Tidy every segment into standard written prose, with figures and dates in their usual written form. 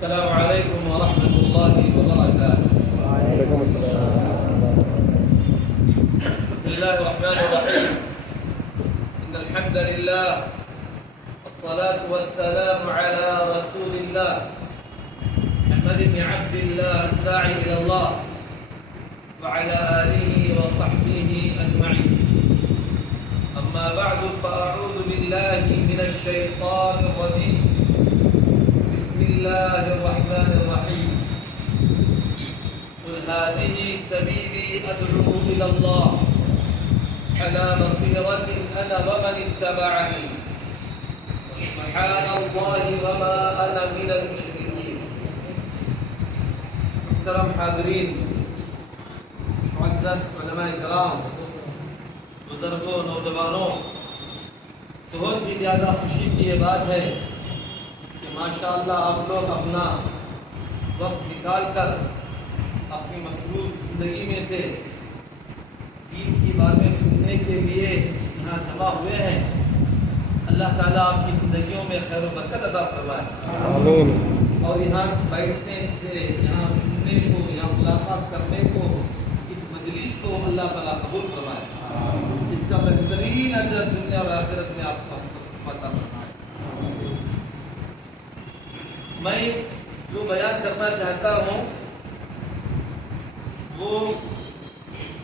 السلام عليكم ورحمة الله وبركاته. وعليكم السلام. بسم الله الرحمن الرحيم. إن الحمد لله والصلاة والسلام على رسول الله محمد بن عبد الله الداعي إلى الله وعلى آله وصحبه أجمعين. أما بعد فأعوذ بالله من الشيطان الرجيم. بسم الله الرحمن الرحيم. قل هذه سبيلي أدعو إلى الله على بصيرة أنا ومن اتبعني سبحان الله وما أنا من المشركين. محترم حاضرین، معزز علماء کرام، بزرگوں، نوجوانوں، بہت ہی زیادہ خوشی کی یہ بات ہے کہ ماشاءاللہ آپ لوگ اپنا وقت نکال کر اپنی مصروف زندگی میں سے دین کی باتیں سننے کے لیے یہاں جمع ہوئے ہیں. اللہ تعالیٰ آپ کی زندگیوں میں خیر و برکت عطا فرمائے. آمین. اور یہاں بیٹھنے سے، یہاں سننے کو، یہاں ملاقات کرنے کو، اس مجلس کو اللہ تعالیٰ قبول فرمائے. اس کا بہترین اجر دنیا اور آخرت میں آپ کو عطا فرمائے. میں جو بیان کرنا چاہتا ہوں وہ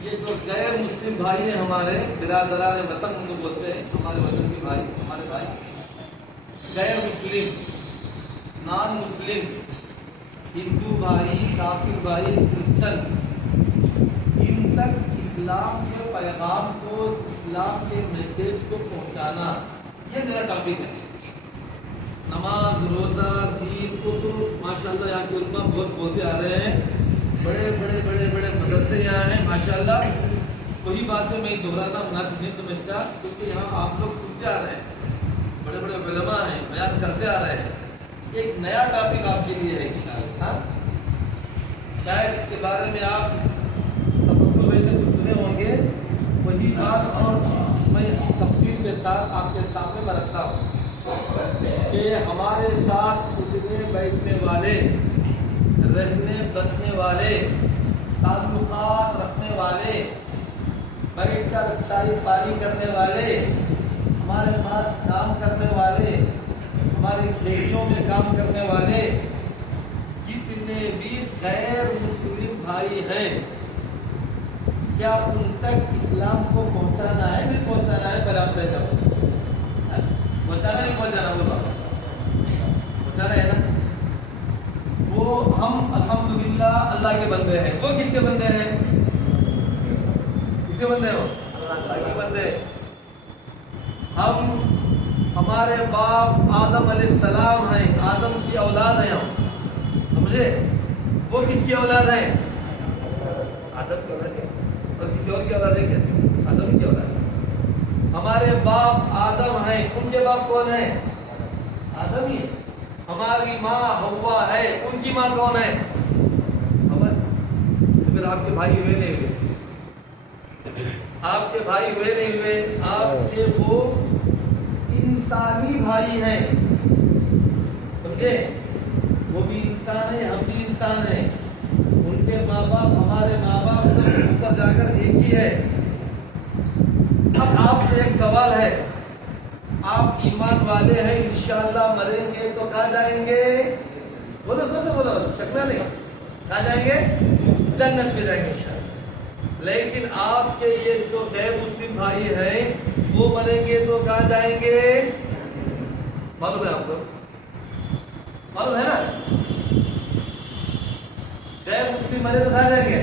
یہ جو غیر مسلم بھائی ہیں، ہمارے برادران وطن ان کو بولتے ہیں، ہمارے وطن کے بھائی، ہمارے بھائی غیر مسلم، نان مسلم، ہندو بھائی، کافر بھائی، کرسچن، ان تک اسلام کے پیغام کو، اسلام کے میسیج کو پہنچانا، یہ میرا ٹاپک ہے. نماز، روزہ، دین کو تو ماشاءاللہ یہاں کے علماء بہت بولتے آ رہے ہیں. بڑے مدرسے یہاں ہیں ماشاءاللہ. وہی باتیں میں دہرانا مناسب نہیں سمجھتا، کیونکہ یہاں آپ لوگ سنتے آ رہے ہیں، بڑے علماء ہیں، بیان کرتے آ رہے ہیں. ایک نیا ٹاپک آپ کے لیے ہے انشاءاللہ. شاید اس کے بارے میں آپ تفصیل سے کچھ سنے ہوں گے. وہی بات اور میں تفصیل کے ساتھ آپ کے سامنے میں رکھتا ہوں کہ ہمارے ساتھ اٹھنے بیٹھنے والے، رہنے بسنے والے، تعلقات رکھنے والے، بیٹھ کر چائے پانی کرنے والے، ہمارے پاس کام کرنے والے، ہماری کھیتیوں میں کام کرنے والے، جتنے بھی غیر مسلم بھائی ہیں، کیا ان تک اسلام کو پہنچانا ہے؟ نہیں پہنچانا ہے؟ پہلے آپ طے کرو. پہنچانا نہیں پہنچانا؟ بولو. پہنچانا ہے نا. وہ ہم الحمدللہ اللہ کے بندے ہیں. وہ کس کے بندے ہیں؟ کس کے بندے ہیں؟ وہ اللہ کے بندے. ہم، ہمارے باپ آدم علیہ السلام ہیں، آدم کی اولاد ہیں ہم. سمجھے؟ وہ کس کی اولاد ہیں؟ آدم کی اولاد ہے. اور کسی اور کی اولاد ہے کیا؟ آدم کی اولاد. ہمارے باپ آدم ہیں، ان کے باپ کون ہیں؟ آدم ہی ہے. ہماری ماں حوا ہے، ان کی ماں کون ہے؟ حوا. تو پھر آپ کے بھائی ہوئے نہیں ہوئے؟ آپ کے بھائی ہوئے نہیں ہوئے؟ آپ کے وہ انسانی بھائی ہیں. سمجھے؟ وہ بھی انسان ہے، ہم بھی انسان ہیں. ان کے ماں باپ، ہمارے ماں باپ سب اوپر جا کر ایک ہی ہے. اب آپ سے ایک سوال ہے. آپ ایمان والے ہیں، انشاءاللہ مریں گے تو کہاں جائیں گے؟ بولو بولو، شکنا نہیں. کہاں جائیں گے؟ جنت میں جائیں گے انشاءاللہ. لیکن آپ کے یہ جو غیر مسلم بھائی ہیں، وہ مریں گے تو کہاں جائیں گے؟ معلوم ہے آپ کو؟ معلوم ہے نا؟ غیر مسلم مرے تو کہاں جائیں گے؟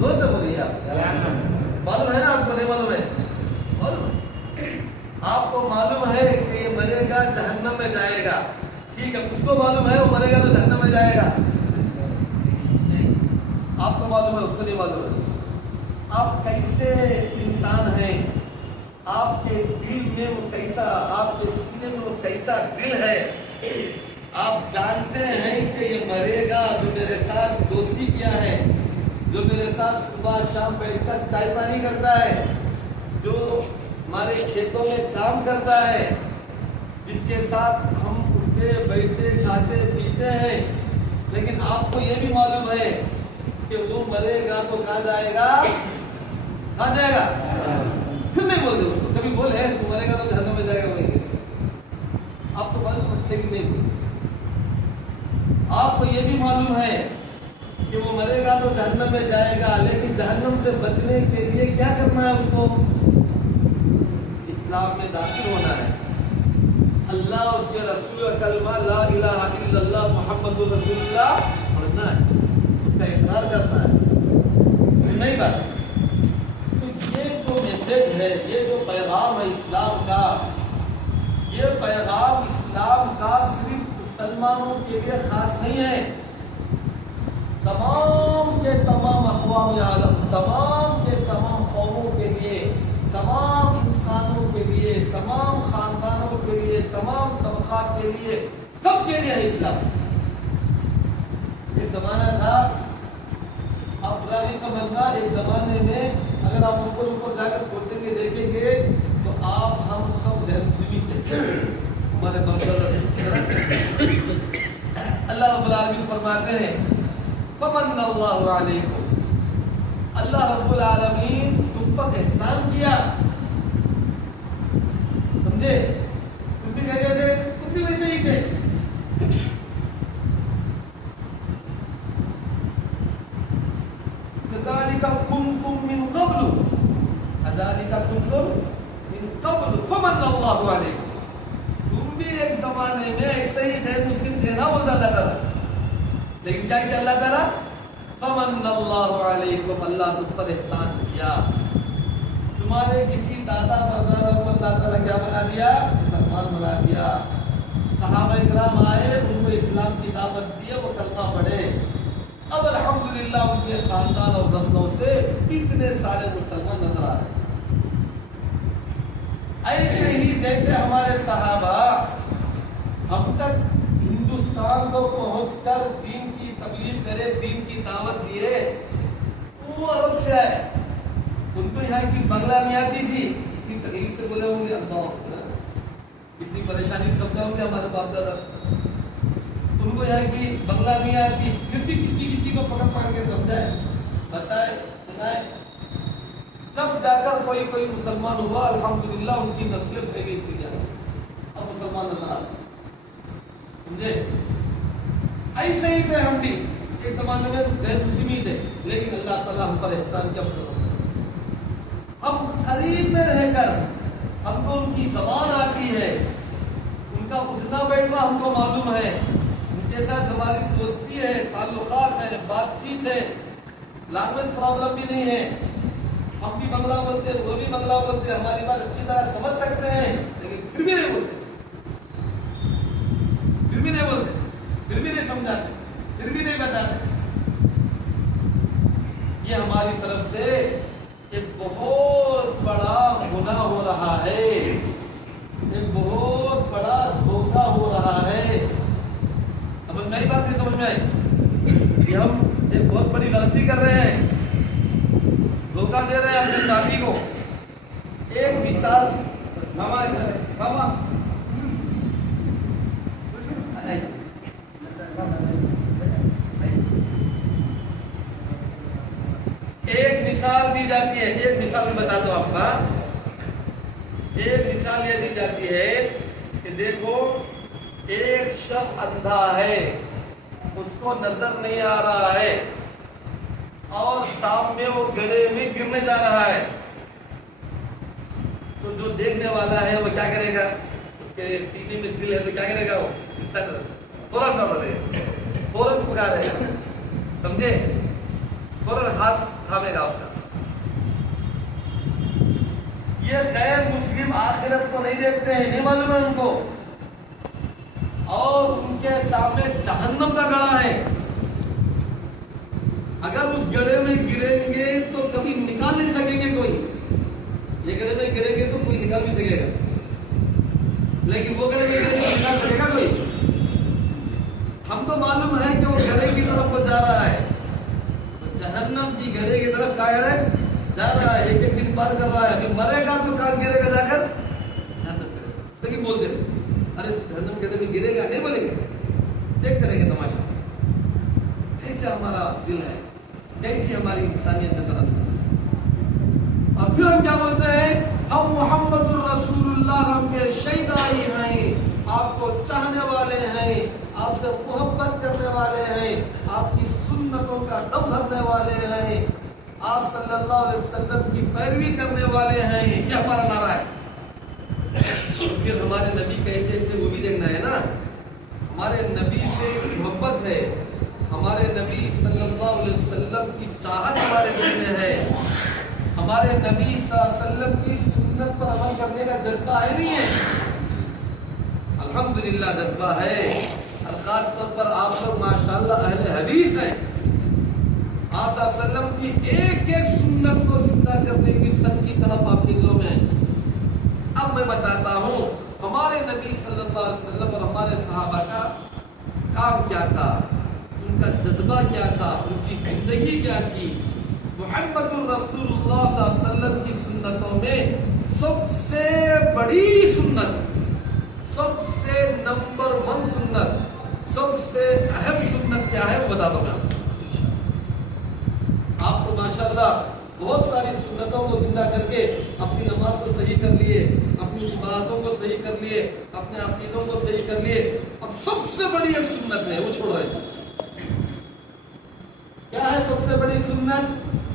دوست سے بولیے آپ. معلوم ہے نا آپ کو؟ نہیں معلوم ہے؟ معلوم ہے. آپ کو معلوم ہے کہ یہ مرے گا جہنم میں جائے گا. ٹھیک ہے، اس کو معلوم ہے وہ مرے گا تو جہنم میں جائے گا. آپ کو معلوم ہے، اس کو نہیں معلوم ہے. آپ کیسے انسان ہیں؟ آپ کے دل میں وہ کیسا، آپ کے سینے میں وہ کیسا دل ہے؟ آپ جانتے ہیں کہ یہ مرے گا، جو میرے ساتھ دوستی کیا ہے، جو میرے ساتھ صبح شام بیٹھ کر چائے پانی کرتا ہے، جو ہمارے کھیتوں میں کام کرتا ہے، جس کے ساتھ ہم اٹھتے بیٹھتے کھاتے پیتے ہیں، لیکن آپ کو یہ بھی معلوم ہے کہ وہ مرے گا تو کہاں جائے گا؟ کہاں جائے گا؟ پھر نہیں بولتے اس کو، کبھی بولے تو مرے گا تو جہنم میں جائے گا بولیں گے؟ آپ کو معلوم ہے کہ نہیں؟ آپ کو یہ بھی معلوم ہے کہ وہ مرے گا تو جہنم میں جائے گا، لیکن جہنم سے بچنے کے لیے کیا کرنا ہے؟ اس کو اسلام میں داخل ہونا ہے، اللہ اس کے رسول کا کلمہ لا الہ الا اللہ محمد رسول اللہ پڑھنا ہے، اس کا اقرار کرنا ہے، نہیں بات؟ تو یہ جو میسج ہے، یہ جو پیغام ہے اسلام کا، یہ پیغام اسلام کا صرف مسلمانوں کے لیے خاص نہیں ہے، تمام کے تمام اقوام عالم، تمام کے تمام قوموں کے لیے، تمام انسانوں کے لیے، تمام خاندانوں کے لیے، تمام طبقات کے لیے، سب کے لیے ہے اسلام۔ ایک زمانہ تھا، آپ برا نہیں سمجھنا، ایک زمانے میں اگر آپ اوپر جا کر سوچیں گے دیکھیں گے تو آپ ہم سب غیر مسلم تھے، ہمارے باپ دادا سے۔ اللہ رب العالمین فرماتے ہیں فمن اللہ علیکم، اللہ رب العالمین تم پر احسان کیا، سمجھے؟ تم بھی کہہ رہے تھے، تم بھی ویسے ہی تھے، كذلك كنتم من قبل كذلك كنتم من قبل فمن اللہ علیکم، تم بھی ایک زمانے میں ایسے ہی تھے، مسلم تھے نا، بولتا اللہ تعالیٰ، لیکن کیا کہ اللہ تعالیٰ فمن اللہ علیکم، اللہ تم پر احسان کیا، تمہارے کسی دادا پردادا کو اللہ تعالیٰ کیا بنا دیا؟ مسلمان بنا دیا، صحابہ کرام آئے، ان کو اسلام کی دعوت دیے، وہ کلمہ پڑھے، اب الحمدللہ ان کے خاندان اور نسلوں سے اتنے سارے مسلمان نظر آ رہے ہیں۔ ایسے ہی جیسے ہمارے صحابہ ہم تک ہندوستان کو پہنچ کر دین کی تبلیغ کرے، دین کی دعوت دیے، وہ عرب سے آئے، ان کو یہاں کی بنگلہ نہیں آتی تھی، اتنی تکلیف سے بولے ہوں گے، اتنی پریشانی سمجھا ہوں گے ہمارے باپ دادا، ان کو یہاں کی بنگلہ نہیں آتی، پھر بھی کسی کو پکڑ پکڑ کے سمجھائے، بتائے، سنائے، تب جا کر کوئی مسلمان ہوا، الحمدللہ ان کی نسلیں پھیلی تھی جا اب مسلمان نظر آتے، سمجھے؟ ایسے ہی تھے ہم بھی، ایک زمانے میں غیر مسلم ہی تھے، لیکن اللہ تعالیٰ ہم پر احسان کیا مسلمان، ہم قریب میں رہ کر ہم کو ان کی زبان آتی ہے، ان کا اٹھنا بیٹھنا ہم کو معلوم ہے، ان کے ساتھ ہماری دوستی ہے، تعلقات ہے، بات چیت ہے، لینگویج پرابلم بھی نہیں ہے، ہم بھی بنگلہ بولتے ہیں، وہ بھی بنگلہ بولتے ہیں، ہماری بات اچھی طرح سمجھ سکتے ہیں، لیکن پھر بھی نہیں بولتے، پھر بھی نہیں بولتے، پھر بھی نہیں سمجھاتے، پھر بھی نہیں بتاتے۔ یہ ہماری طرف سے ایک بہت بڑا گناہ ہو رہا ہے، ایک بہت بڑا دھوکہ ہو رہا ہے، سمجھ میں آئی بات؟ نہیں سمجھ میں آئی؟ یہ ہم ایک بہت بڑی غلطی کر رہے ہیں، دھوکہ دے رہے ہیں اپنے ساتھی کو۔ ایک مثال دی جاتی ہے، ایک مثال میں بتا دو آپ کا، ایک مثال یہ دی جاتی ہے کہ دیکھو ایک شخص اندھا ہے، اس کو نظر نہیں آ رہا ہے، اور سامنے وہ گڑھے میں گرنے جا رہا ہے، تو جو دیکھنے والا ہے وہ کیا کرے گا؟ اس کے سینے میں دل ہے تو کیا کرے گا؟ وہ فوراً پکڑے، فوراً پکارے گا، سمجھے؟ فوراً ہاتھ تھامے گا اس کا۔ یہ غیر مسلم آخرت کو نہیں دیکھتے ہیں، نہیں معلوم ہے ان کو، اور ان کے سامنے جہنم کا گڑھا ہے، اگر اس گڑھے میں گریں گے تو کبھی نکال نہیں سکیں گے کوئی، یہ گڑھے میں گریں گے تو کوئی نکال بھی سکے گا، لیکن وہ گڑھے میں گریں گے نکال سکے گا کوئی؟ ہم کو معلوم ہے کہ وہ گڑھے کی طرف وہ جا رہا ہے، جہنم کی گڑھے کی طرف کائر ہے، جا رہا ہے، ایک ایک دن پار کر رہا ہے، ابھی مرے گا تو کہاں گرے گا؟ جا کر جہنم گرے گا، لیکن بول دے ارے جہنم گڑھے میں گرے گا نہیں بولیں گے, دیکھ کریں گے تماشا. کیسے ہمارا دل ہے, کیسی ہماری انسانیت ہے ذرا سا. اور پھر ہم کیا بولتے ہیں, ہم محمد الرسول اللہ, ہم کے شیدائی ہیں, آپ کو چاہنے والے ہیں, آپ سے محبت کرنے والے ہیں, آپ کی سنتوں کا دم بھرنے والے ہیں, آپ صلی اللہ علیہ وسلم کی پیروی کرنے والے ہیں. یہ ہمارا نعرہ ہے. پھر ہمارے نبی کیسے تھے وہ بھی دیکھنا ہے نا. ہمارے نبی سے محبت ہے, ہمارے نبی صلی اللہ علیہ وسلم کی چاہت ہمارے دل میں ہے, ہمارے نبی صلی اللہ علیہ وسلم کی سنت پر عمل کرنے کا جذبہ ہے نہیں ہے. الحمدللہ جذبہ ہے. اور خاص طور پر آپ لوگ ماشاءاللہ اہل حدیث ہیں. آپ صلی اللہ علیہ وسلم کی ایک ایک سنت کو زندہ کرنے کی سچی طرف آپ کے دلوں میں ہے. اب میں بتاتا ہوں ہمارے نبی صلی اللہ علیہ وسلم اور ہمارے صحابہ کا کام کیا تھا, ان کا جذبہ کیا تھا, ان کی زندگی کیا تھی. محمد الرسول اللہ صلی اللہ علیہ وسلم کی سنتوں میں سب سے بڑی سنت, سب سے نمبر 1 سنت, سب سے اہم سنت کیا ہے وہ بتا دو میں. آپ تو ماشاءاللہ بہت ساری سنتوں کو زندہ کر کے اپنی نماز کو صحیح کر لیے, اپنی عبادتوں کو صحیح کر لیے, اپنے عقیدوں کو صحیح کر لیے. اب سب سے بڑی ایک سنت ہے وہ چھوڑ رہے ہیں. کیا ہے سب سے بڑی سنت؟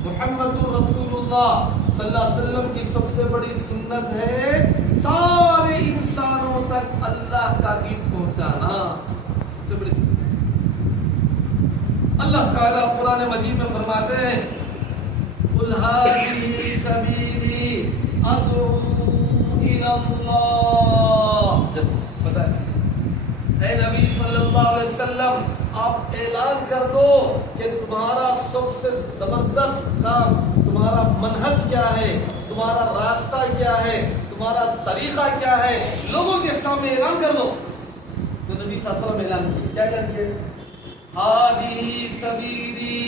محمد الرسول اللہ صلی اللہ علیہ وسلم کی سب سے بڑی سنت ہے سارے انسانوں تک اللہ کا دین پہنچانا. سب سے بڑی سنت. اللہ تعالیٰ قرآن مجید میں فرماتے ہیں, قُلْ هَٰذِهِ سَبِيلِي أَدْعُو إِلَى اللَّهِ. پتہ ہے اے نبی صلی اللہ علیہ وسلم, آپ اعلان کر دو کہ تمہارا سب سے زبردست کام, تمہارا منہج کیا ہے, تمہارا راستہ کیا ہے, تمہارا طریقہ کیا ہے, لوگوں کے سامنے اعلان کر دو. تو نبی صلی اللہ علیہ وسلم اعلان کیا, کیا اعلان کیا؟ ہادی سبیلی,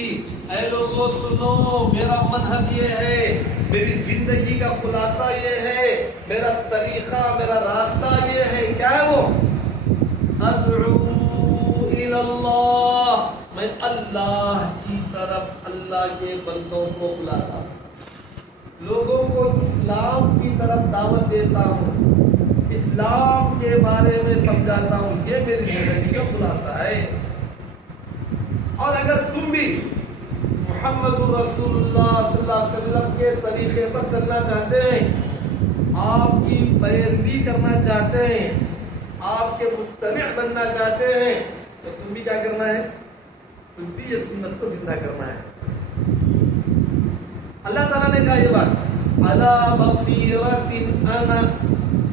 اے لوگوں سنو, میرا منہج یہ ہے, میری زندگی کا خلاصہ یہ ہے, میرا طریقہ, میرا راستہ یہ ہے. کیا ہے وہ؟ ادعو الی اللہ, میں اللہ کی طرف, اللہ کے بندوں کو بلاتا ہوں, لوگوں کو اسلام کی طرف دعوت دیتا ہوں, اسلام کے بارے میں سمجھاتا ہوں. یہ میری زندگی کا خلاصہ ہے. اور اگر تم بھی محمد رسول اللہ صلی اللہ علیہ وسلم کے طریقے پر چلنا چاہتے ہیں, آپ کی پیروی کرنا چاہتے ہیں, آپ کے متبع بننا چاہتے ہیں, تو تم بھی کیا کرنا ہے؟ تم بھی یہ سنت کو زندہ کرنا ہے. اللہ تعالیٰ نے کہا یہ بات, عَلَىٰ بَصِيرَةٍ أَنَا,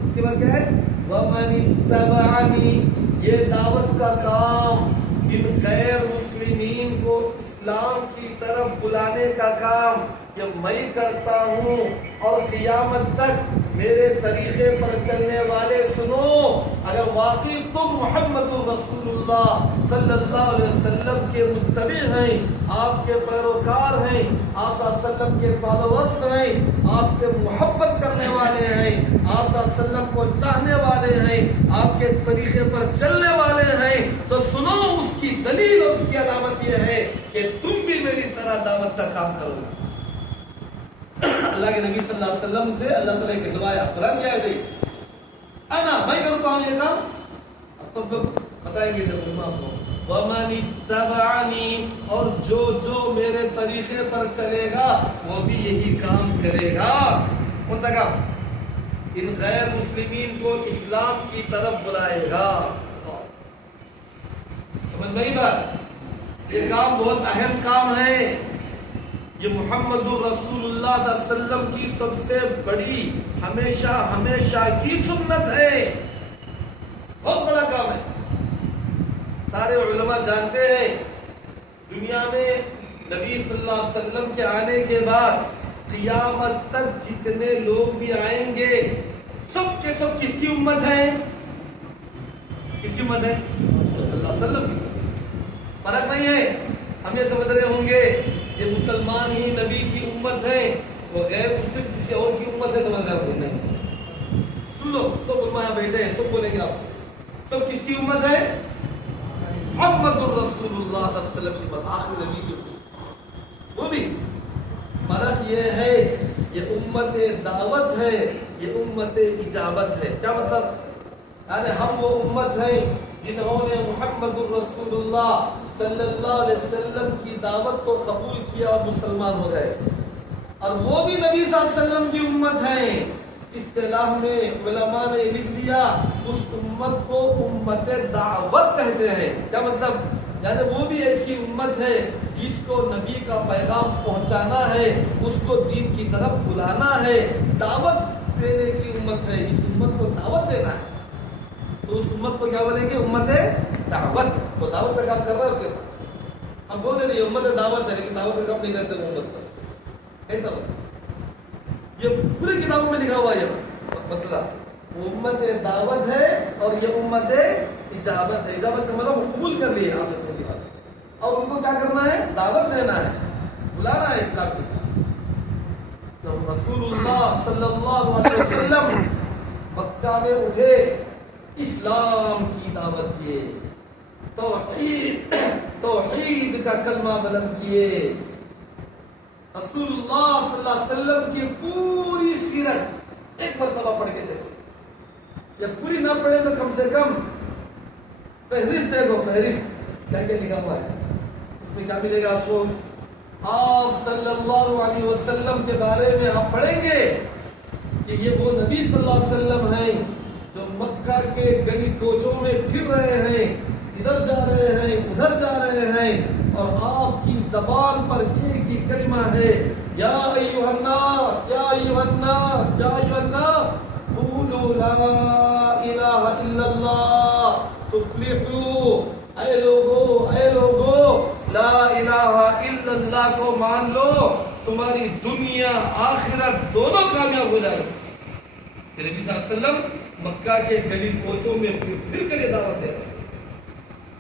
اس کے بعد کیا ہے؟ وَمَنِ اتَّبَعَنِي. یہ دعوت کا کام, ان غیر مسلمین کو اسلام کی طرف بلانے کا کام یہ میں کرتا ہوں. اور قیامت تک میرے طریقے پر چلنے والے سنو, اگر واقعی تم محمد رسول اللہ صلی اللہ علیہ وسلم کے متبع ہیں, آپ کے پیروکار ہیں, آپ صلی اللہ علیہ وسلم کے فالوورز ہیں, آپ کے محبت کرنے والے ہیں, آپ صلی اللہ علیہ وسلم کو چاہنے والے ہیں, آپ کے طریقے پر چلنے والے ہیں, تو سنو, اس کی دلیل اور اس کی علامت یہ ہے کہ تم بھی میری طرح دعوت کا کام کرو گے. اللہ کے نبی صلی اللہ علیہ وسلم سے اللہ تعالیٰ نے کہلوایا, قرآن کیا ہے, انا, میں کرتا ہوں یہ کام. سب لوگ بتائیں گے جب علماء کو, وَمَنِ اتَّبَعَنِي, اور جو میرے طریقے پر چلے گا وہ بھی یہی کام کرے گا. کون سا کام؟ ان غیر مسلمین کو اسلام کی طرف بلائے گا. سمجھ نہیں بات؟ یہ کام بہت اہم کام ہے. یہ محمد الرسول اللہ صلی اللہ علیہ وسلم کی سب سے بڑی ہمیشہ کی سنت ہے. بہت بڑا کام ہے. سارے علماء جانتے ہیں دنیا میں نبی صلی اللہ علیہ وسلم کے آنے کے بعد قیامت تک جتنے لوگ بھی آئیں گے سب کے سب کس کی امت ہیں؟ کس کی امت ہے؟ صلی اللہ علیہ وسلم کی. فرق نہیں ہے. ہم یہ سمجھ رہے ہوں گے یہ مسلمان ہی نبی کی امت ہے, وہ غیر مسلم کسی اور کی امت ہے, سمجھ رہے ہوں گے. نہیں, سن لو, سب علماء یہاں بیٹھے ہیں, سب بولیں گے آپ, سب کس کی امت ہے؟ محمد الرسول اللہ صلی اللہ علیہ وسلم کی امت، آخری نبی کی امت۔ وہ بھی فرق یہ ہے، یہ امت دعوت ہے، یہ امت اجابت ہے۔ کیا مطلب؟ یعنی ہم وہ امت ہیں جنہوں نے محمد الرسول اللہ صلی اللہ علیہ وسلم کی دعوت کو قبول کیا اور مسلمان ہو گئے، اور وہ بھی نبی صلی اللہ علیہ وسلم کی امت ہیں۔ اصطلاح میں علماء نے لکھ دیا اس امت کو امت دعوت کہتے ہیں۔ کیا مطلب؟ یعنی وہ بھی ایسی امت ہے جس کو نبی کا پیغام پہنچانا ہے، اس کو دین کی طرف بلانا ہے، دعوت دینے کی امت ہے، اس امت کو دعوت دینا ہے۔ تو اس امت کو کیا بولیں گے؟ امت دعوت۔ وہ دعوت کا کام کر رہا ہے اس کے بعد ہم بولے نہیں امت دعوت ہے، لیکن دعوت کا کام نہیں کرتے وہ امت پر۔ ایسا ہوتا یہ پوری کتابوں میں لکھا ہوا ہے مسئلہ۔ وہ امت دعوت ہے اور یہ امت اجابت ہے۔ اجابت کا مطلب قبول کر لیے آپ سے کی بات، اور ان کو کیا کرنا ہے؟ دعوت دینا ہے، بلانا ہے اسلام کی طرف۔ تو رسول اللہ صلی اللہ علیہ وسلم مکہ میں اٹھے، اسلام کی دعوت دیے، توحید کا کلمہ بلند کیے۔ رسول اللہ صلی اللہ علیہ وسلم کی پوری سیرت ایک مرتبہ پڑھ کے دیکھو، یا پوری نہ پڑھے تو کم سے کم فہرست دیکھو، فہرست کیا کیا لکھا ہوا ہے۔ اس میں کیا ملے گا آپ کو؟ آپ صلی اللہ علیہ وسلم کے بارے میں آپ پڑھیں گے کہ یہ وہ نبی صلی اللہ علیہ وسلم ہیں جو مکہ کے گلی کوچوں میں پھر رہے ہیں، ادھر جا رہے ہیں، ادھر جا رہے ہیں، اور آپ کی زبان پر ایک ہی کلمہ ہے، یا ایھا الناس، یا ایھا الناس، یا ایھا الناس قولوا لا الہ الا اللہ تفلحوا۔ اے لوگو لا الہ الا اللہ کو مان لو، تمہاری دنیا آخرت دونوں کامیاب ہو جائے۔ نبی صلی اللہ علیہ وسلم مکہ کے گلی کوچوں میں پھر کر یہ دعوت دے رہے ہیں۔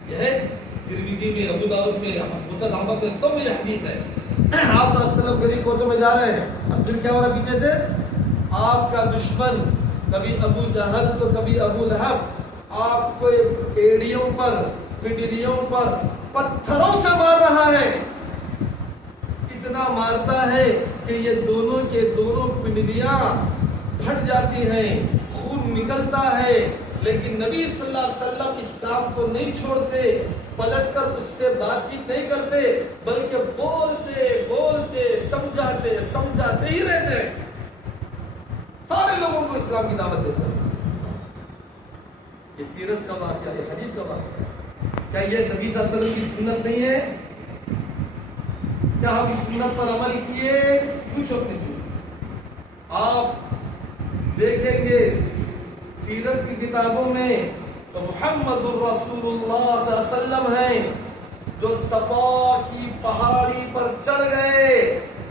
یہ ہے ترمذی میں، ابو داؤد میں، مسند احمد میں، سب یہ حدیث ہے۔ آپ صلی اللہ علیہ وسلم گلی کوچوں میں جا رہے ہیں، اب پھر کیا ہو رہا ہے پیچھے سے؟ آپ کا دشمن کبھی ابو جہل تو کبھی ابو لہب آپ کو ایڑیوں پر، پنڈلیوں پر پتھروں سے مار رہا ہے، اتنا مارتا ہے کہ یہ دونوں کے دونوں پنڈلیاں پھٹ جاتی ہیں، خون نکلتا ہے، لیکن نبی صلی اللہ علیہ وسلم اس کام کو نہیں چھوڑتے، پلٹ کر اس سے بات چیت نہیں کرتے، بلکہ بولتے سمجھاتے ہی رہتے، سارے لوگوں کو اسلام کی دعوت دیتے ہیں۔ یہ سیرت کا واقعہ، یہ حدیث کا واقعہ، کیا یہ نبی صلی اللہ علیہ وسلم کی سنت نہیں ہے؟ کیا ہم اس سنت پر عمل کیے؟ کچھ اپنی چیز آپ دیکھیں گے سیرت کی کتابوں میں تو محمد الرسول اللہ صلی اللہ علیہ وسلم ہیں جو صفا کی پہاڑی پر چڑھ گئے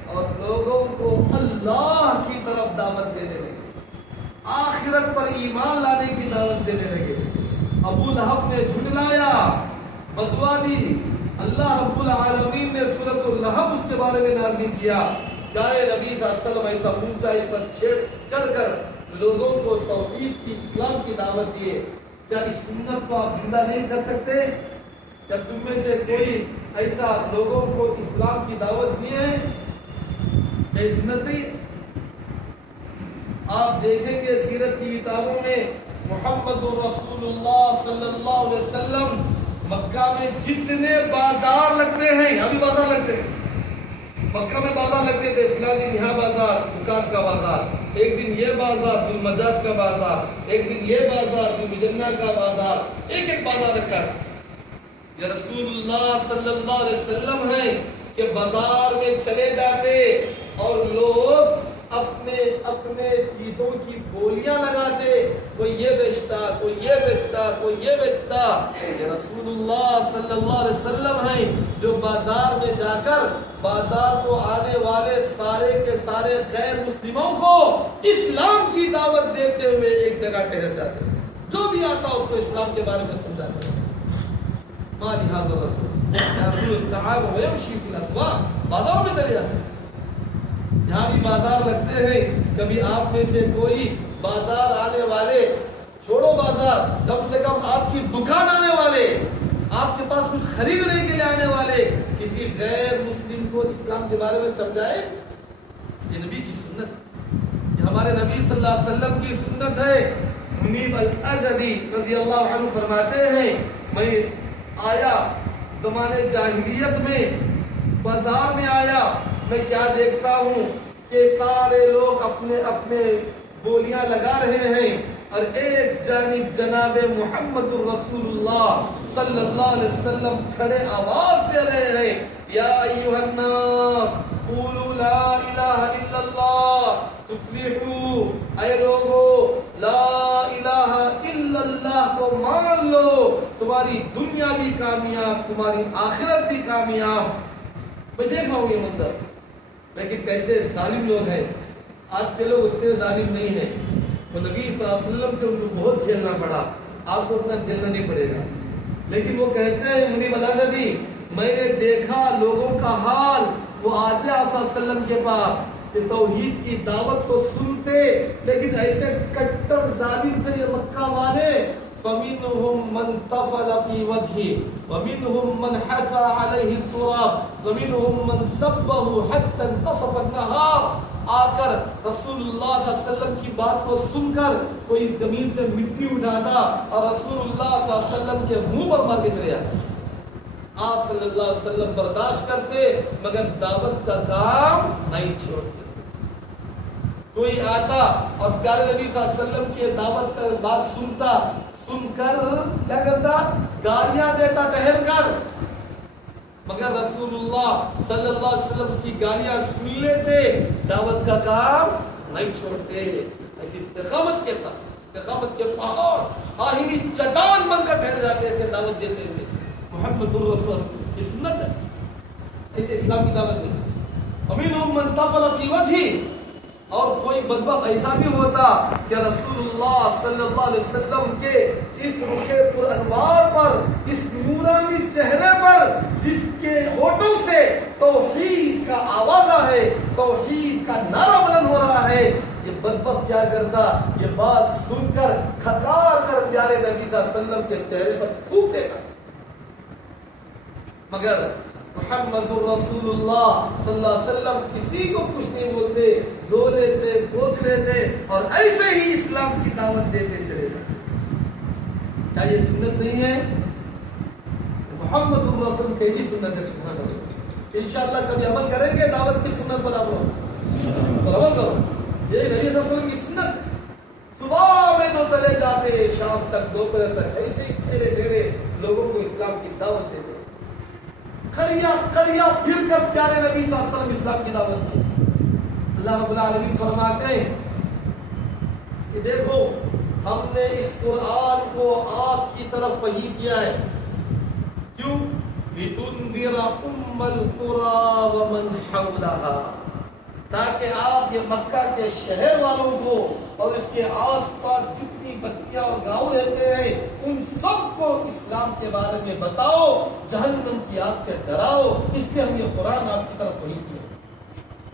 اور لوگوں کو اللہ کی طرف دعوت دینے لگے، آخرت پر ایمان لانے کی دعوت دینے لگے۔ ابو لہب نے جھٹلایا، بدعا دی، اللہ رب العالمین نے سورۃ اللہب اس کے بارے میں نازل کیا۔ کیا نبی صلی اللہ علیہ وسلم ایسا اونچائی پر چڑھ کر لوگوں کو توحید کی، اسلام کی دعوت دیے؟ کیا اس سنت کو آپ زندہ نہیں کر سکتے؟ کیا تم میں سے کوئی ایسا لوگوں کو اسلام کی دعوت دیے ہیں؟ کیا یہ سنت نہیں؟ آپ دیکھیں گے سیرت کی کتابوں میں محمد رسول اللہ صلی اللہ علیہ وسلم مکہ میں جتنے بازار لگتے ہیں، یہاں بھی بازار لگتے ہیں، مکہ میں بازار لگتے تھے، فلاں دن یہاں بازار، عکاس کا بازار، ایک دن یہ بازار، ذوالمجاز کا بازار، ایک دن یہ بازار، ذوالمجنہ کا بازار، ایک ایک بازار رکھا ہے۔ یہ رسول اللہ صلی اللہ علیہ وسلم ہیں کہ بازار میں چلے جاتے اور لوگ اپنے چیزوں کی بولیاں لگاتے، کوئی یہ بیچتا، کوئی یہ بیچتا، کوئی یہ بیچتا۔ یہ رسول اللہ صلی اللہ علیہ وسلم ہیں جو بازار میں جا کر بازار کو آنے والے سارے کے سارے غیر مسلموں کو اسلام کی دعوت دیتے ہوئے ایک جگہ ٹھہر جاتے، جو بھی آتا اس کو اسلام کے بارے میں سمجھاتے۔ ما لهذا الرسول يأكل الطعام ويمشي في الأسواق، بازاروں میں چلے جاتے ہیں۔ یہاں بھی بازار لگتے ہیں، کبھی آپ میں سے کوئی بازار آنے والے چھوڑو بازار، کم سے کم آپ کی دکان آنے والے، آپ کے پاس کچھ خریدنے کے لیے آنے والے کسی غیر مسلم کو اسلام کے بارے میں سمجھائے. یہ نبی کی سنت ہے، یہ ہمارے نبی صلی اللہ علیہ وسلم کی سنت ہے. منیب الازدی رضی اللہ عنہ فرماتے ہیں میں آیا زمانے جاہلیت میں، بازار میں آیا، میں کیا دیکھتا ہوں کہ سارے لوگ اپنے اپنے بولیاں لگا رہے ہیں اور ایک جانب جناب محمد الرسول اللہ صلی اللہ علیہ وسلم کھڑے آواز دے رہے ہیں، یا ایھا الناس قولوا لا الہ الا اللہ تفلحوا، اے لوگو لا الہ الا اللہ کو مان لو، تمہاری دنیا بھی کامیاب، تمہاری آخرت بھی کامیاب. میں دیکھا ہوں یہ منظر، لیکن کیسے ظالم لوگ ہیں. آج کے لوگ اتنے ظالم نہیں ہیں. وہ نبی صلی اللہ علیہ وسلم سے ان کو بہت جھیلنا پڑا، آپ کو اتنا جھیلنا نہیں پڑے گا. لیکن وہ کہتے ہیں منیب الازدی، میں نے دیکھا لوگوں کا حال، وہ آتے آپ صلی اللہ علیہ وسلم کے پاس کہ توحید کی دعوت کو سنتے، لیکن ایسے کٹر ظالم تھے یہ مکہ والے. فَمِنْهُمْ مَنْ طَفَلَ فِي وَجْهِهِ وَمِنْهُمْ مَنْ حَثَى عَلَيْهِ التُّرَابَ وَمِنْهُمْ مَنْ سَبَّهُ حَتَّى انْتَصَفَ النَّهَارُ. آ کر رسول اللہ صلی اللہ علیہ وسلم کی بات کو سن کر کوئی زمین سے مٹی اٹھاتا اور رسول اللہ صلی اللہ علیہ وسلم کے منہ پر مار کے چلے جاتا. آپ صلی اللہ علیہ وسلم برداشت کرتے مگر دعوت کا کام نہیں چھوڑتے. کوئی آتا اور پیارے نبی صلی اللہ علیہ وسلم کی دعوت کا بات سنتا، سن کر کیا کرتا؟ گالیاں دیتا ٹہر کر. مگر رسول اللہ صلی اللہ علیہ وسلم کی گالیاں سن لیتے، دعوت کا کام نہیں چھوڑتے. ایسی استقامت کے ساتھ، استقامت کے پہاڑ آہنی چٹان بن کر ٹھہر جاتے تھے دعوت دیتے ہوئے. محمد الرسول کی سنت ہے، ایسے اسلام کی دعوت ہے. وَمِنْهُمْ مَنْ طَفَلَ فِي وَجْهِهِ. اور کوئی بدبخت ایسا بھی ہوتا کہ رسول اللہ صلی اللہ علیہ وسلم کے اس رخ پر انوار پر، اس نورانی چہرے پر جس کے ہونٹوں سے توحید کا آوازہ ہے، توحید کا نعرہ بلند ہو رہا ہے، یہ بدبخت کیا کرتا؟ یہ بات سن کر کھکار کر پیارے نبی صلی اللہ علیہ وسلم کے چہرے پر تھوک دیتا. مگر محمد الرسول اللہ صلی اللہ علیہ وسلم کسی کو کچھ نہیں بولتے، دھو لیتے، پوچھ لیتے اور ایسے ہی اسلام کی دعوت دیتے چلے جاتے. کیا یہ سنت نہیں ہے؟ محمد الرسول کیسی سنت ہے؟ سبحان اللہ. انشاءاللہ کبھی عمل کریں گے دعوت کی سنت پر، آپ لوگ عمل کرو. یہ نبی صلی اللہ علیہ وسلم کی سنت. صبح میں تو چلے جاتے، شام تک، دوپہر تک ایسے ہی ٹھہرے ٹھہرے لوگوں کو اسلام کی دعوت دیتے. قریہ پھر کر پیارے نبی صلی اللہ علیہ وسلم اسلام کی دعوت کی. اللہ رب العالمین فرماتے ہیں کہ دیکھو ہم نے اس قرآن کو آپ کی طرف وحی کیا ہے. کیوں؟ لِتُنذِرَ أُمَّ الْقُرَىٰ وَمَنْ حَوْلَهَا، تاکہ آپ یہ مکہ کے شہر والوں کو اور اس کے آس پاس جتنی بستیاں اور گاؤں رہتے ہیں ان سب کو اسلام کے بارے میں بتاؤ، جہنم کی آگ سے ڈراؤ. اس لیے ہم یہ قرآن آپ کی طرف وحی کیا.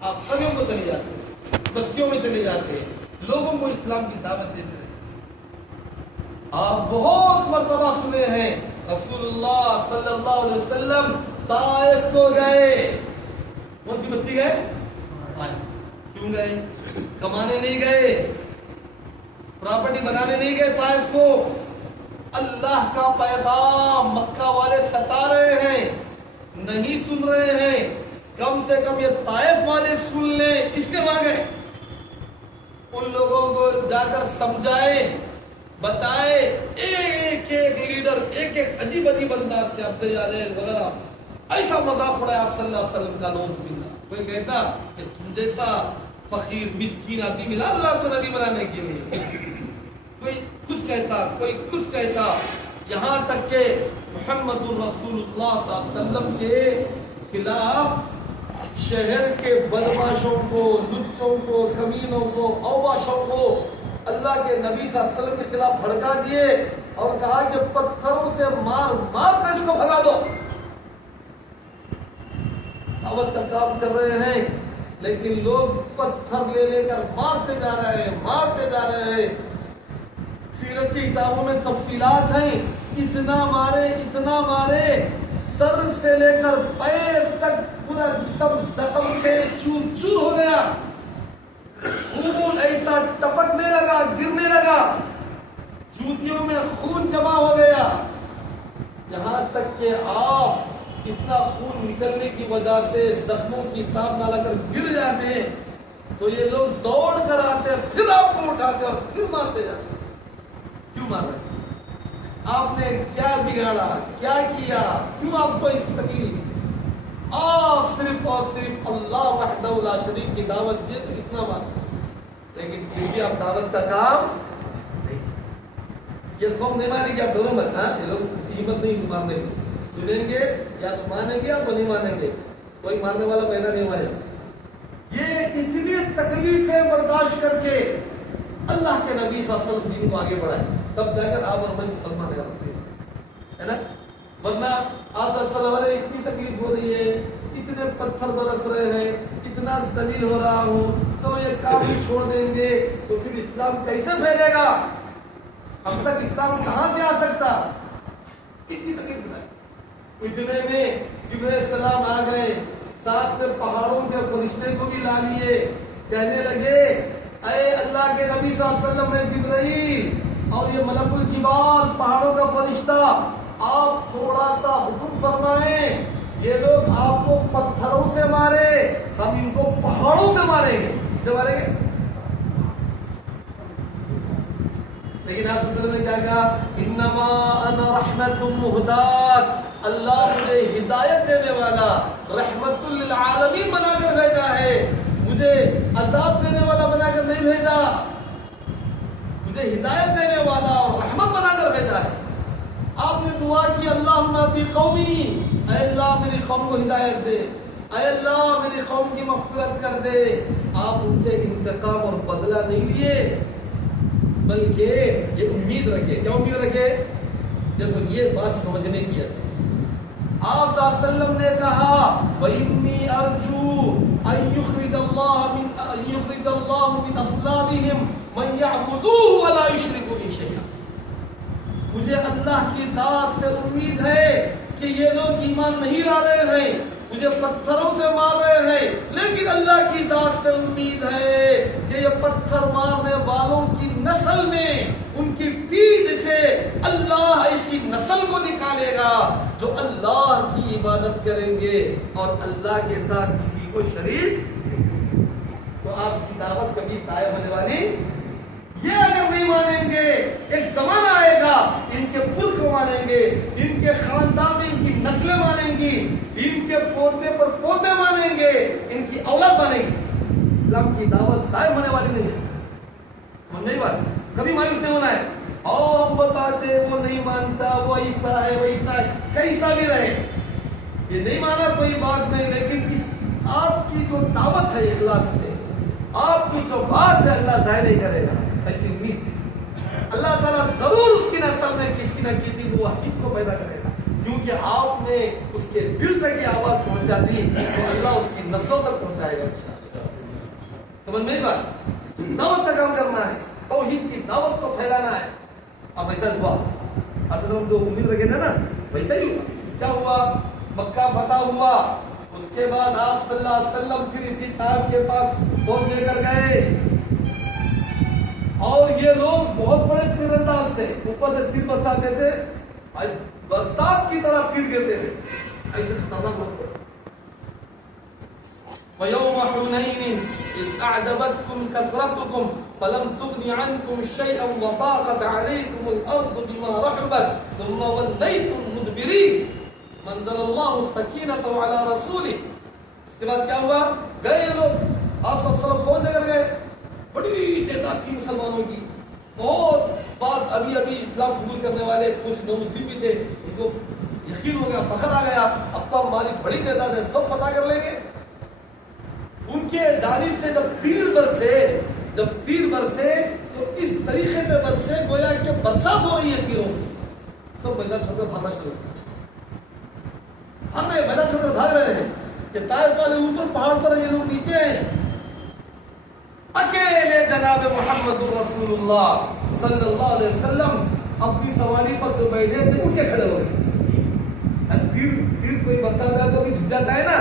آپ قریوں کو چلے جاتے ہیں، بستیوں میں چلے جاتے ہیں، لوگوں کو اسلام کی دعوت دیتے ہیں. آپ بہت مرتبہ سنے ہیں رسول اللہ صلی اللہ علیہ وسلم طائف کو گئے. کون سی بستی گئے؟ کیوں گئے؟ کمانے نہیں گئے، پراپرٹی بنانے نہیں گئے طائف کو. اللہ کا پیغام مکہ والے ستا رہے ہیں، نہیں سن رہے ہیں. کم سے کم یہ طائف والے سن لیں، اس کے مانگے. ان لوگوں کو جا کر سمجھائے، بتائے. ایک ایک لیڈر، ایک ایک عجیب عجیب انداز سے عبد الجلیل وغیرہ ایسا مذاق اڑایا آپ صلی اللہ علیہ وسلم کا. نعوذ باللہ. کوئی کہتا کہ تم جیسا فقیر مسکین آدمی ملا اللہ کو نبی بنانے کے لیے. کوئی کچھ کہتا، کوئی کچھ کہتا، یہاں تک کہ محمد الرسول اللہ صلی اللہ علیہ وسلم کے خلاف شہر کے بدماشوں کو، لچوں کو، کمینوں کو، اوباشوں کو اللہ کے نبی صلی اللہ علیہ وسلم کے خلاف بھڑکا دیے اور کہا کہ پتھروں سے مار مار کر اس کو بھگا دو. دعوت کا کام کر رہے ہیں لیکن لوگ پتھر لے لے کر مارتے جا رہے ہیں، مارتے جا رہے ہیں. سیرت کی کتابوں میں تفصیلات ہیں، اتنا مارے سر سے لے کر پیر تک پورا سب زخم سے چور چور ہو گیا، خون ایسا ٹپکنے لگا، گرنے لگا، جوتیوں میں خون جمع ہو گیا، یہاں تک کہ آپ اتنا خون نکلنے کی وجہ سے زخموں کی تاب نہ لگ کر گر جاتے ہیں تو یہ لوگ دوڑ کر آتے، پھر آپ کو اٹھاتے اور پھر مارتے جاتے۔ کیوں مار رہے ہیں؟ آپ نے کیا بگاڑا، کیا کیا، کیوں آپ کو اس تکلیف؟ آپ صرف اور صرف اللہ وحدہ لا شریک کی دعوت دیے تو اتنا مانتے، لیکن پھر بھی آپ دعوت کا کام نہیں۔ یہ قوم نہیں مانے گی، آپ ڈرو مت، یہ لوگ ہمت نہیں مارنے کی، سنیں گے یا تو مانیں گے یا تو نہیں مانیں گے، کوئی مارنے والا پیدا نہیں ہوا ہے۔ یہ اتنی تکلیفیں برداشت کر کے اللہ کے نبی صلی اللہ علیہ وسلم دین کو آگے بڑھائے، تب جا کر آپ اور میں مسلمان ہے نا، ورنہ آپ صلی اللہ علیہ وسلم اتنی تکلیف ہو رہی ہے، اتنے پتھر برس رہے ہیں، اتنا ذلیل ہو رہا ہوں، چلو یہ کام بھی چھوڑ دیں گے تو پھر اسلام کیسے پھیلے گا؟ ہم تک اسلام کہاں سے آ سکتا؟ اتنی تکلیف ہے۔ اتنے میں جبرائیل السلام آ گئے، ساتھ میں پہاڑوں کے فرشتے کو بھی لا لیے، کہنے لگے اے اللہ کے نبی صلی اللہ علیہ وسلم میں جبرائیل اور یہ ملک الجبال پہاڑوں کا فرشتہ، آپ تھوڑا سا حکم فرمائیں، یہ لوگ آپ کو پتھروں سے مارے، ہم ان کو پہاڑوں سے ماریں گے، سے ماریں گے۔ لیکن آپ صلی اللہ علیہ وسلم نے کیا کہا؟ انما انا رحمت مہدات، اللہ مجھے ہدایت دینے والا، رحمت للعالمین بنا کر بھیجا ہے، مجھے عذاب دینے والا بنا کر نہیں بھیجا، مجھے ہدایت دینے والا اور رحمت بنا کر بھیجا ہے۔ آپ نے دعا کی اللہم اہد قومی، اے اللہ میری قوم کو ہدایت دے، اے اللہ میری قوم کی مغفرت کر دے۔ آپ ان سے انتقام اور بدلہ نہیں لیے، بلکہ یہ امید رکھے۔ کیا امید رکھے؟ جب یہ بات سمجھنے کی ہے، آپ صلی اللہ علیہ وسلم نے کہا وَإِنِّي أَرْجُو أَن يُخْرِجَ اللَّهُ مِنْ أَصْلَابِهِمْ مَنْ يَعْبُدُوهُ وَلَا يُشْرِكُ بِهِ شَيْئًا۔ مجھے اللہ کی ذات سے امید ہے کہ یہ لوگ ایمان نہیں لا رہے ہیں، مجھے پتھروں سے مار رہے ہیں، لیکن اللہ کی ذات سے امید ہے کہ یہ پتھر مارنے والوں کی نسل میں، ان کی پیٹھ سے اللہ ایسی نسل کو نکالے گا جو اللہ کی عبادت کریں گے اور اللہ کے ساتھ کسی کو شریک۔ تو آپ کی دعوت کبھی ضائع ہونے والی؟ یہ اگر نہیں مانیں گے، ایک زمانہ آئے گا ان کے پرخ مانیں گے، ان کے خاندان میں ان کی نسلیں مانیں گی، ان کے پوتے پر پوتے مانیں گے، ان کی اولاد مانیں گی۔ اسلام کی دعوت ضائع ہونے والی نہیں ہے، وہ نہیں بات، کبھی مایوس نہیں ہونا ہے۔ اور ہم بتاتے وہ نہیں مانتا، وہ ایسا ہے، وہ ایسا ہے، کیسا بھی رہے، یہ نہیں مانا کوئی بات نہیں، لیکن اس آپ کی جو دعوت ہے اخلاص سے، آپ کی جو بات ہے اللہ ضائع نہیں کرے گا، ایسی امید اللہ تعالیٰ ضرور اس کی نسل میں کسی نہ کسی موحد کو پیدا کرے گا، کیونکہ آپ نے اس کے دل تک یہ آواز پہنچا دی تو اللہ اس کی نسلوں تک پہنچائے گا۔ سمجھ میں بات؟ دعوت کا کام کرنا ہے، توحید کی دعوت کو پھیلانا ہے۔ اب ایسا ہوا، اصل ہم جو امید رکھے تھے نا ویسا ہی ہوا۔ کیا ہوا؟ مکہ فتح ہوا، اس کے بعد آپ صلی اللہ علیہ وسلم پھر اسی طائف کے پاس فوج لے کر گئے، اور یہ لوگ بہت بڑے تیر انداز تھے، اوپر سے تیر برساتے تھے، برسات کی طرح تیر گرتے تھے، ایسے خطرناک لوگ تھے۔ وَيَوْمَ حُنَيْنٍ إِذْ أَعْجَبَتْكُمْ كَثْرَتُكُمْ فَلَمْ تُغْنِ عَنْكُمْ شَيْئًا وَضَاقَتْ عَلَيْكُمُ الْأَرْضُ بِمَا رَحُبَتْ ثُمَّ وَلَّيْتُمْ مُدْبِرِينَ مَنزَلَ اللَّهُ السَّكِينَةَ عَلَى رَسُولِهِ۔ اس کے بعد کیا ہوا؟ گئے لوگ، آپ صلی اللہ علیہ وسلم فوج لے کر گئے، بڑی تعداد تھی مسلمانوں کی، اور بعض ابھی اسلام قبول کرنے والے کچھ نو مسلم بھی تھے، ان کو یقین ہو گیا، فخر آ گیا، اب تو ہماری بڑی تعداد ہے، سب فتح کر لیں گے۔ ان کے جانب سے جب تیر برسے تو اس طریقے سے برسے گویا کہ برسات ہو رہی ہے تیروں کی، سب میدان چھوڑ کر بھاگنا شروع کر رہے، میدان چھوڑ کر بھاگ رہے ہیں، کہ طائف والے اوپر پہاڑ پر، یہ لوگ نیچے ہیں، اکیلے جناب محمد رسول اللہ صلی اللہ علیہ وسلم اپنی سواری پر جو بیٹھے تھے اٹھ کے کھڑے ہو گئے. پھر کوئی بتاتا ہے تو بھی جھک جاتا ہے نا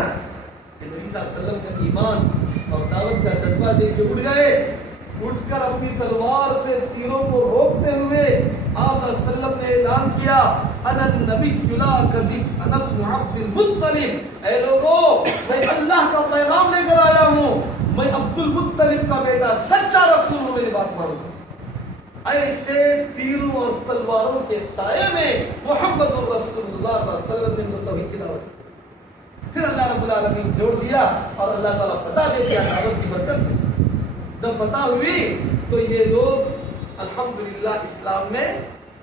کہ نبی صلی اللہ علیہ وسلم کا ایمان اور دعوت کا جذبہ دیکھ کے اٹھ گئے. اٹھ کر اپنی تلوار سے تیروں کو روکتے ہوئے آپ صلی اللہ علیہ وسلم نے اعلان کیا انا النبی لا کذب انا ابن عبد المطلب. اے لوگوں میں اللہ کا پیغام لے کر آیا ہوں, میں عبد المطلب کا بیٹا سچا رسول ہوں, میری بات مانو. ایسے تیروں اور تلواروں کے سائے میں محمد رسول اللہ صلی اللہ علیہ وسلم نے توحید کی دعوت دی. پھر اللہ رب العالمین جوڑ دیا اور اللہ تعالیٰ فتح دے دیا دعوت کی برکت سے. جب فتح ہوئی تو یہ لوگ الحمدللہ اسلام میں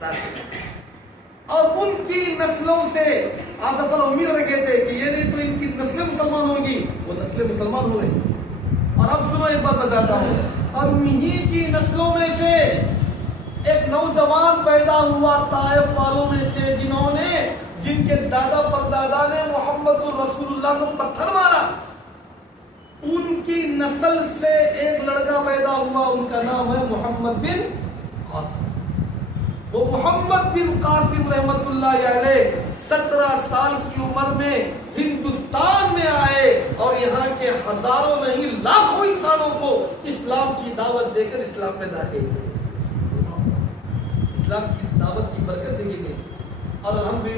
داخل ہوئے اور ان کی نسلوں سے آپ صلی اللہ علیہ وسلم امید رکھے تھے کہ یہ نہیں تو ان کی نسلیں مسلمان ہوگی, وہ نسلیں مسلمان ہوئے. اور اب سنو ایک بات بتاتا ہوں, اور انہی کی نسلوں میں سے ایک نوجوان پیدا ہوا طائف والوں میں سے جن کے دادا پردادا نے محمد رسول اللہ کو پتھر مارا. ان کی نسل سے ایک لڑکا پیدا ہوا, ان کا نام ہے محمد بن قاسم. وہ محمد بن قاسم رحمت اللہ علیہ 17 سال کی عمر میں ہندوستان میں آئے اور یہاں کے ہزاروں نہیں لاکھوں انسانوں کو اسلام کی دعوت دے کر اسلام میں داخل ہوئے. اسلام کی دعوت کی برکت دیکھیں گے اور الحمدللہ